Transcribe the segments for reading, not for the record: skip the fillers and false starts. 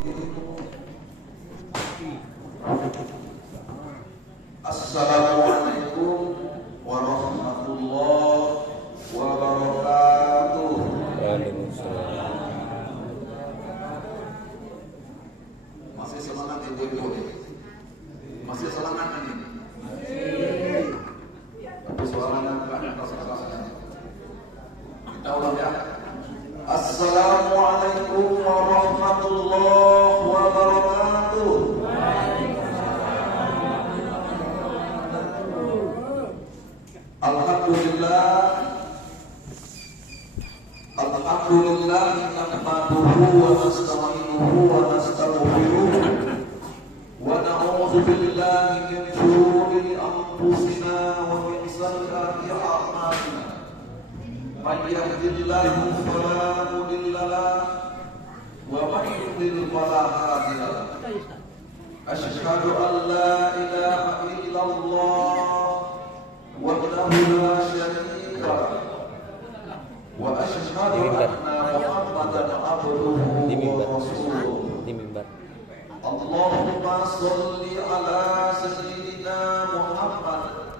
Assalamualaikum warahmatullahi wabarakatuh. Waalaikumsalam. Masih semangat ibu-ibu ini? Masih semangat ini? Tapi suaranya enggak keras-keras. Kita ulang ya. Assalamualaikum warahmatullahi wabarakatuh. Alhamdulillah nahmaduhu wa nasta'inuhu wa nastaghfiruh wa na'udzu billahi min shururi anfusina wa min sayyiati a'malina. Man yahdihillahu fala mudilla lahu wa man yudlil fala hadiya lahu. Asyhadu an la ilaha illallah wahdahu la syarika lahu wa asyhadu anna Muhammadan abduhu wa rasuluh. Di mimbar. Allahumma sholli ala sayyidina Muhammad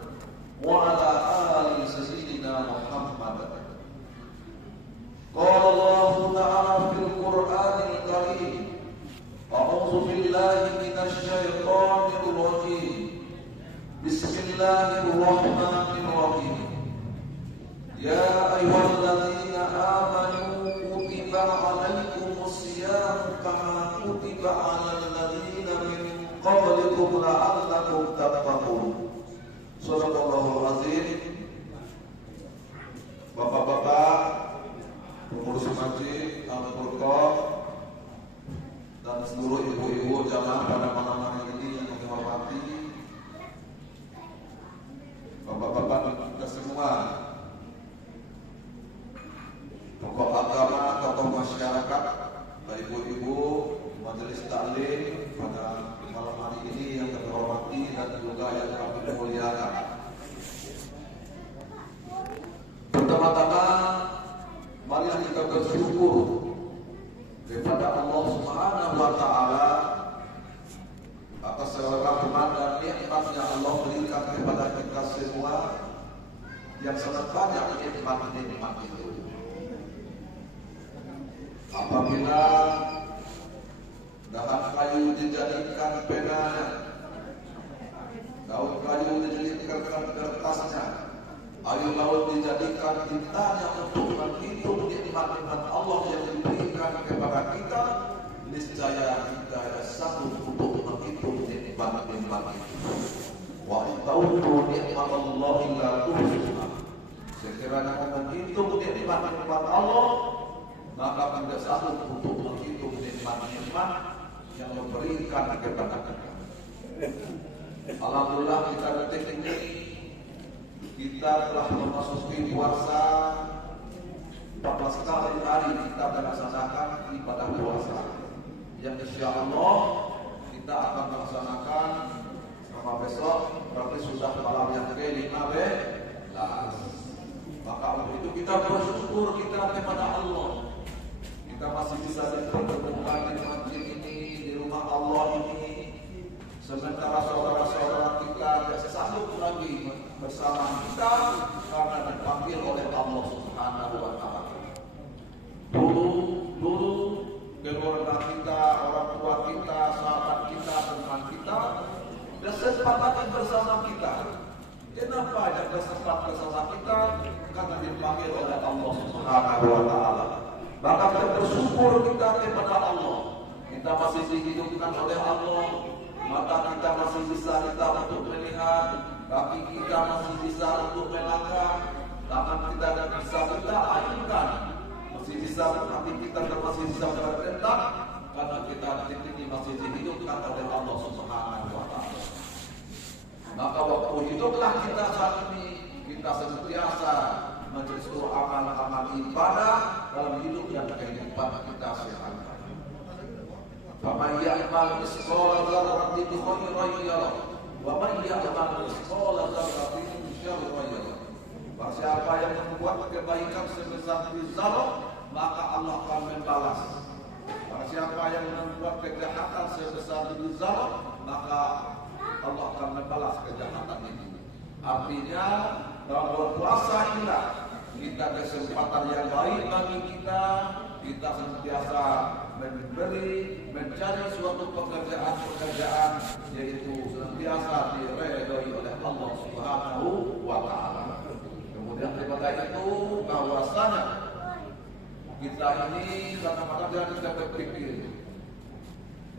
wa ala ali sayyidina Muhammad. Qala Allah ta'ala fil Qur'anil Karim, a'udzu billahi minasy syaithanir rajim. Bismillahirrahmanirrahim. Ya ayyuhalladzina amanu kutiba 'alaikumus siyam kama kutiba 'alal ladzina min qablikum la'allakum tattaqun. Shadaqallahul azim. Bapak-bapak, pengurus masjid, al-Furqan, dan seluruh ibu-ibu jamaah pada malam hari ini yang menghormati bapak-bapak kita semua, tokoh agama, tokoh masyarakat, ibu-ibu, majelis taklim pada malam hari ini yang kami hormati dan juga yang kami muliakan. Pertama-tama, mari kita bersyukur kepada Allah Subhanahu wa Ta'ala atas segala rahmat dan nikmat yang Allah berikan kepada kita semua, yang sangat banyak nikmat itu. Apabila dahan kayu dijadikan penanya, daun kayu dijadikan kertasnya, air laut dijadikan tintanya untuk menghitung nikmat-nikmat Allah yang diberikan kepada kita, niscaya kita sanggup untuk menghitung nikmat-nikmat itu. Wa ta'udhu ni'matallahi la tuhsuha. Sekiranya kamu menghitung nikmat-nikmat Allah, maka tidak sanggup untuk menghitung nikmat-nikmat yang memberikan kepada kita. Alhamdulillah, kita detik ini kita telah memasuki puasa 14 hari kita melaksanakan ibadah puasa, yang insya Allah kita akan melaksanakan selama besok, berarti sudah malam yang ke-15. Maka untuk itu kita bersyukur kita kepada Allah. Kita masih bisa dipertemukan di masjid ini, di rumah Allah ini, sementara saudara-saudara kita tidak sanggup lagi bersama kita karena dipanggil oleh Allah Subhanahu wa Ta'ala. Dulu keluarga kita, orang tua kita, sahabat kita, teman kita dan kesempatan bersama kita. Kenapa ada kesempatan bersama kita? Karena dipanggil oleh Allah Subhanahu wa Ta'ala. Maka kita bersyukur kita kepada Allah. Kita masih dihidupkan oleh Allah. Mata kita masih bisa kita untuk melihat, kaki kita masih bisa untuk melangkah, tangan kita dan bisa kita ayunkan, masih bisa hati kita dan masih bisa bergerak, karena kita ini masih dihidupkan oleh Allah Subhanahu wa Ta'ala. Maka waktu hiduplah kita saat ini, kita senantiasa menjadi seluruh amal-amal ibadah dalam hidup dan kehidupan kita sehari-hari. Faman ya'mal misqala dzarratin khairan yarah wa man ya'mal misqala dzarratin syarran yarah. Barang siapa yang membuat kebaikan sebesar zarah, maka Allah akan membalas. Barang siapa yang membuat kejahatan sebesar biji zarah, maka Allah akan membalas kejahatan itu. Artinya dalam berpuasa inilah kita kesempatan yang baik bagi kita senantiasa mencari suatu pekerjaan yaitu senantiasa diridhoi oleh Allah Subhanahu wa taala. Kemudian daripada itu bahwasanya kita ini kadang-kadang jangan kita berpikir,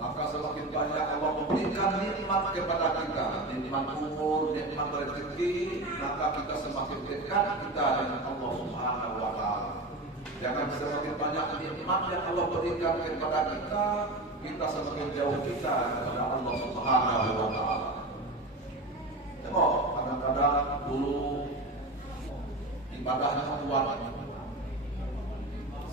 maka semakin banyak Allah memberikan nikmat kepada kita, nikmat umur, nikmat rezeki, maka kita semakin dekat kita dengan Allah Subhanahu wa taala. Jangan semakin banyak nikmat yang Allah berikan kepada kita semakin jauh kita kepada Allah Subhanahu wa taala. Tengok, kadang-kadang dulu ibadahnya kuat.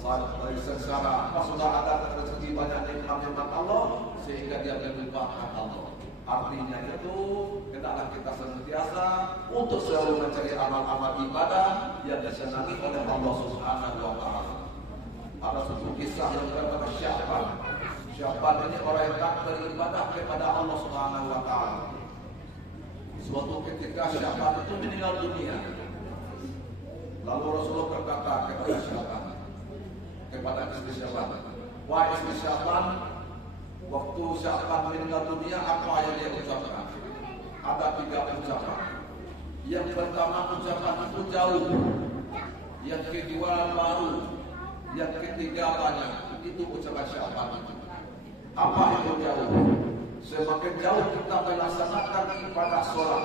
Dari secara apa sudah ada rezeki banyak nikmat Allah sehingga dia melupakan Allah. Artinya itu hendaklah kita senantiasa untuk selalu mencari amal-amal ibadah yang disenangi oleh Allah Subhanahu wa taala. Ada satu kisah yang bernama Sya'ban. Sya'ban ini orang yang tak beribadah kepada Allah Subhanahu wa taala. Suatu ketika Sya'ban itu meninggal dunia. Lalu Rasulullah berkata kepada Sya'ban, kepada istri Sya'ban, wahai istri Sya'ban, waktu Sya'ban meninggal dunia apa yang dia ucapkan? Ada 3 ucapan. Yang pertama ucapan itu jauh, yang kedua baru, yang ketiga banyak. Itu ucapan Sya'ban itu. Apa itu jauh? Semakin jauh kita melaksanakan ibadah sholat,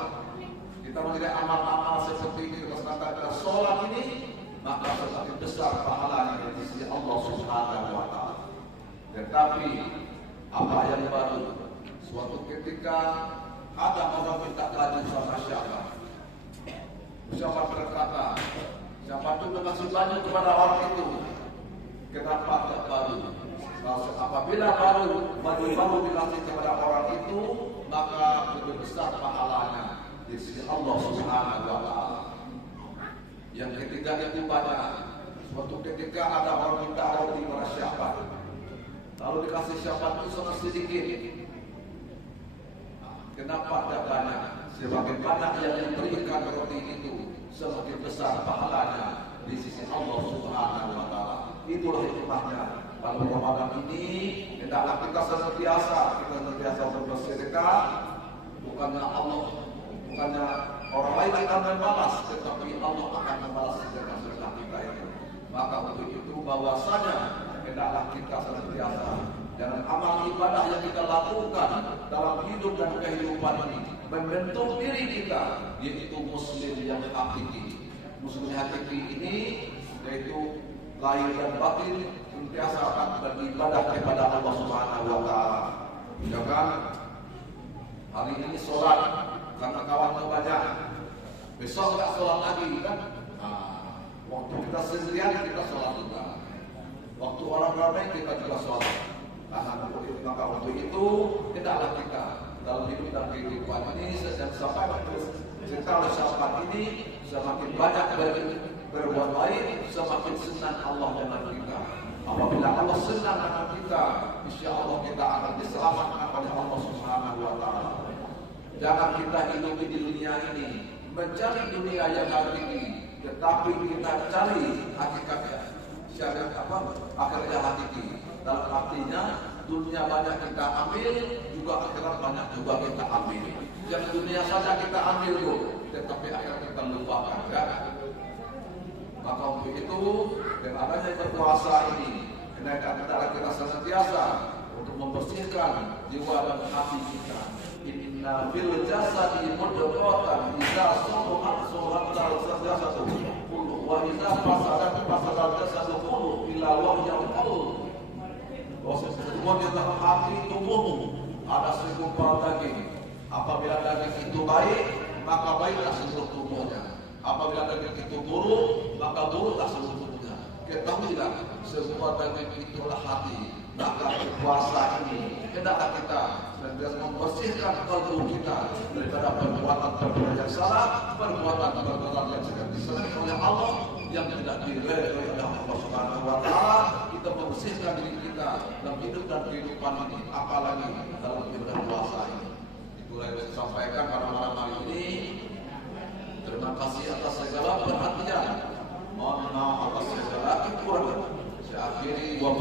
kita menjadi amal-amal seperti ini, kita laksanakan sholat ini, maka semakin besar pahalanya di sisi Allah Subhanahu wa taala. Tetapi apa yang baru? Suatu ketika ada orang minta lagi sama Sya'ban. Sya'ban berkata, Sya'ban itu mengasih banyak kepada orang itu. Kenapa tidak baru? Apabila baru dikasih kepada orang itu, maka lebih besar pahalanya di sisi Allah Subhanahu wa taala. Yang ketiga itu banyak. Suatu ketika ada orang minta roti kepada Sya'ban, lalu dikasih Sya'ban itu sangat sedikit. Kenapa tidak banyak? Semakin banyak yang diberikan roti itu, semakin besar pahalanya di sisi Allah Subhanahu wa taala. Itulah hikmahnya. Pada Ramadan ini hendaklah kita senantiasa bersedekah, bukannya orang lain akan membalas, tetapi Allah akan membalas sedekah kita itu. Maka untuk itu bahwasanya hendaklah kita senantiasa dengan amal ibadah yang kita lakukan dalam hidup dan kehidupan ini membentuk diri kita, yaitu muslim yang hakiki. Muslim yang hakiki ini yaitu lahir dan batin senantiasa akan beribadah kepada Allah Subhanahu wa taala. Jangan hari ini sholat karena kawannya banyak, besok tidak sholat lagi kan? Waktu kita sendirian kita sholat juga, waktu orang ramai kita juga sholat. Maka untuk itu hendaklah kita dalam hidup dan kehidupan ini sampai cerita oleh Sya'ban ini semakin banyak berbuat baik, semakin senang Allah dengan kita. Apabila Allah senang dengan kita, insya Allah kita akan diselamatkan oleh Allah Subhanahu wa taala. Jangan kita hidup di dunia ini mencari dunia yang hakiki, tetapi kita cari hakikatnya. Syariat apa? Akhirnya hakiki. Dalam artinya dunia banyak kita ambil, juga akhirat banyak juga kita ambil. Yang dunia saja kita ambil dulu, tetapi akhirat kita lupakan, ya. Maka untuk itu dengan adanya berpuasa ini, hendaklah kita senantiasa untuk membersihkan jiwa dan hati kita. Inna fil jasadi mudghatan idza salahat salatal jasadu kullu wa idza fasadat fasadal jasadu kullu illa wahyal qalb. Sesungguhnya dalam hati tubuhmu ada 1000 kepala daging. Apabila daging itu baik, maka baiklah seluruh tubuhnya. Apabila daging itu buruk, maka buruklah seluruh tubuhnya. Ketahuilah, semua daging itulah hati. Maka puasa ini hendaklah kita senantiasa membersihkan kalbu kita daripada perbuatan yang salah, perbuatan yang tidak disenangi oleh Allah, yang tidak diridhoi oleh Allah Subhanahu wa taala, kita membersihkan diri kita dalam hidup dan kehidupan ini, apalagi dalam bulan puasa ini. Itulah yang saya sampaikan pada malam hari ini. Terima kasih atas segala perhatian. Mohon maaf atas segala kekurangan. Saya akhiri wa